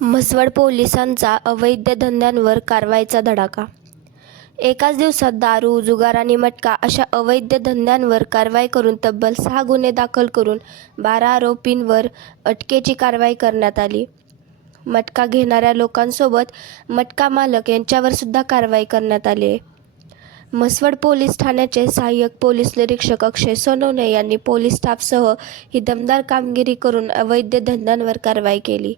म्हसवड पोलिसांचा अवैध धंद्यांवर कारवाईचा धडाका. एकाच दिवसात दारू जुगार आणि मटका अशा अवैध धंद्यांवर कारवाई करून तब्बल सहा गुन्हे दाखल करून बारा आरोपींवर अटकेची कारवाई करण्यात आली. मटका घेणाऱ्या लोकांसोबत मटका मालक यांच्यावर सुद्धा कारवाई करण्यात आली. आहे म्हसवड पोलीस ठाण्याचे सहाय्यक पोलीस निरीक्षक अक्षय सोनवणे यांनी पोलीस स्टाफसह ही दमदार कामगिरी करून अवैध धंद्यांवर कारवाई केली.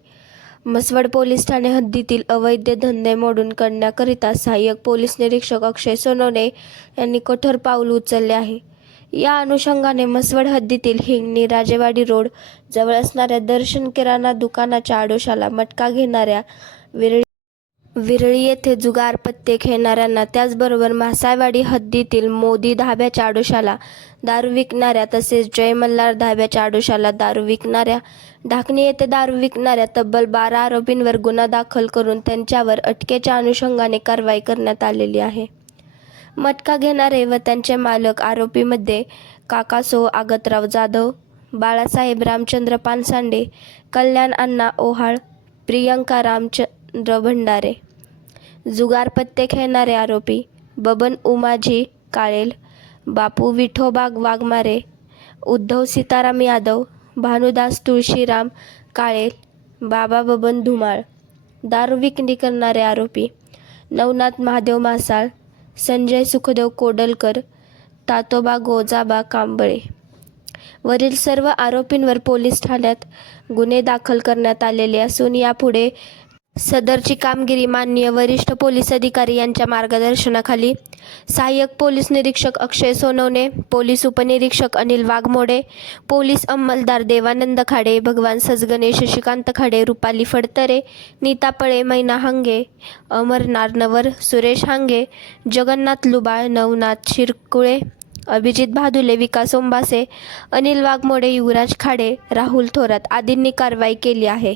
म्हसवड पोलीस ठाणे हद्दीतील अवैध धंदे मोडून काढण्याकरिता सहाय्यक पोलीस निरीक्षक अक्षय सोनवणे यांनी कठोर पाऊल उचलले आहे. या अनुषंगाने म्हसवड हद्दीतील हिंगणी राजेवाडी रोड जवळ असणाऱ्या दर्शन किराणा दुकानाच्या आडोशाला मटका घेणाऱ्या विरळी विरळी येथे जुगार पत्ते खेळणाऱ्यांना त्याचबरोबर म्हासायवाडी हद्दीतील मोदी धाब्याच्या आडोशाला दारू विकणाऱ्या तसेच जय मल्हार धाब्याच्या आडोशाला दारू विकणाऱ्या ढाकणी येथे दारू विकणाऱ्या तब्बल बारा आरोपींवर गुन्हा दाखल करून त्यांच्यावर अटकेच्या अनुषंगाने कारवाई करण्यात आलेली आहे. मटका घेणारे व त्यांचे मालक आरोपीमध्ये काकासो आगतराव जाधव बाळासाहेब रामचंद्र पानसांडे कल्याण अण्णा ओहाळ प्रियंका रामचंद्र भंडारे. जुगारपत्ते खेळणारे आरोपी बबन उमाजी काळेल बापू विठोबाग वाघमारे उद्धव सीताराम यादव भानुदास तुळशीराम काळेल बाबा बबन धुमाळ दारू विक्री करणारे आरोपी नवनाथ महादेव मासाळ संजय सुखदेव कोडलकर तातोबा गोजाबा कांबळे. वरील सर्व आरोपींवर पोलीस ठाण्यात गुन्हे दाखल करण्यात आलेले असून यापुढे सदरची कामगिरी माननीय वरिष्ठ पोलीस अधिकारी यांच्या मार्गदर्शनाखाली सहाय्यक पोलीस निरीक्षक अक्षय सोनवणे पोलीस उपनिरीक्षक अनिल वाघमोडे पोलीस अंमलदार देवानंद खाडे भगवान सजगणे शशिकांत खाडे रुपाली फडतरे नीता पळे मैना हांगे अमर नारनवर सुरेश हांगे जगन्नाथ लुबाळ नवनाथ शिरकुळे अभिजित भादुले विकास ओंबासे अनिल वाघमोडे युवराज खाडे राहुल थोरात आदींनी कारवाई केली आहे.